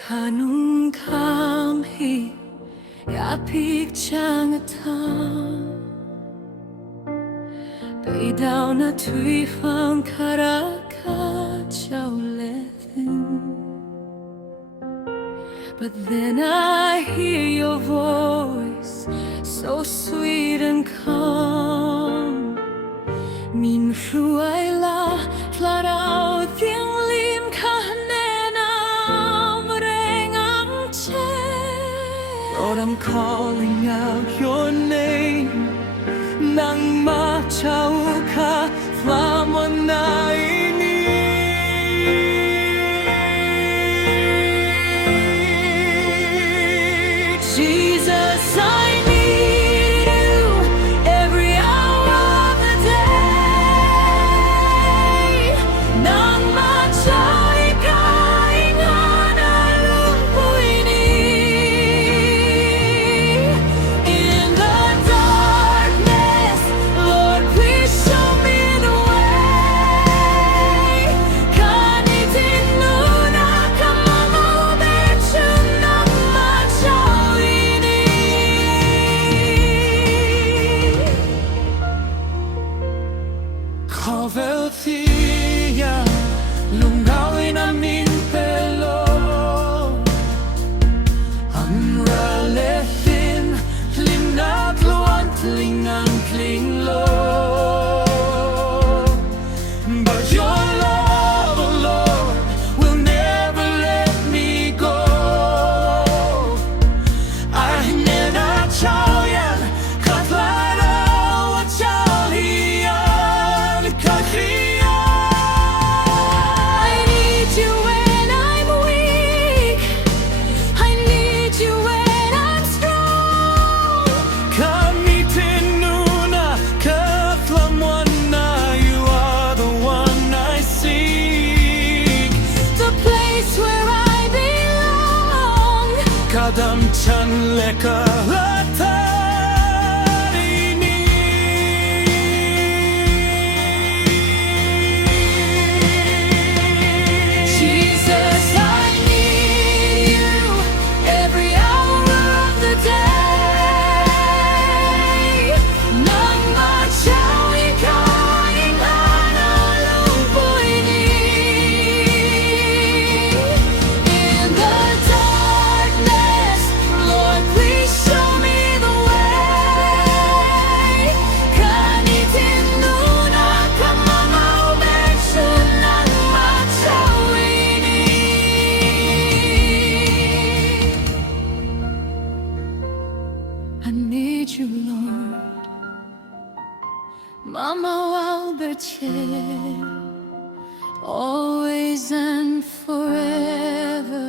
Kanung kam hi yapik chang atam Beidawnna tuifawnin karah chauh thim. But then I hear your voice, so sweet and calm. Min hruaitu Thlarau Thianghlim reng. Lord, I'm calling out your name. Nangmah chauh thlamuantu. Jesus, I need you every hour of the day. Nangmah chauh innghahna lungpui. In the darkness, Lord, please show me the way. Nitin, nuna, mamawh, Nangmah chauh. Pathian, lungngaihna min pelo, nitin, thlamuantu lo. But your love, oh Lord, will never let me go. Ahimena chauyan, Thlarau Thianghlim. I need you when I'm weak. I need you when I'm strong. Nitin, nuna, thlamuantu. You are the one I seek. The place where I belong. Kadam chan leka Jesus, I need you every hour of the day. Nangmah chauh innghahna lungpui. In the darkness, Lord, please show me the way. Nitin, nuna, mamawh, Nangmah chauh. I need you, Lord. Mamawh, always and forever.